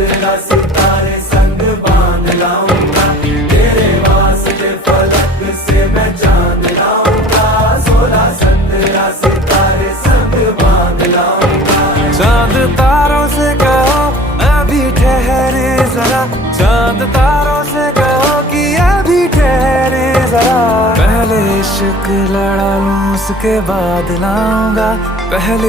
15 सितारे संग बांध लाऊंगा, तेरे वास्ते फलक से मैं चांद लाऊंगा। 16 17 सितारे संग बांध लाऊंगा। चांद तारों से कहो अभी ठहरे जरा, चांद तारों से कहो कि अभी ठहरे जरा। पहले इश्क लड़ा लूं उसके बाद लाऊंगा, पहले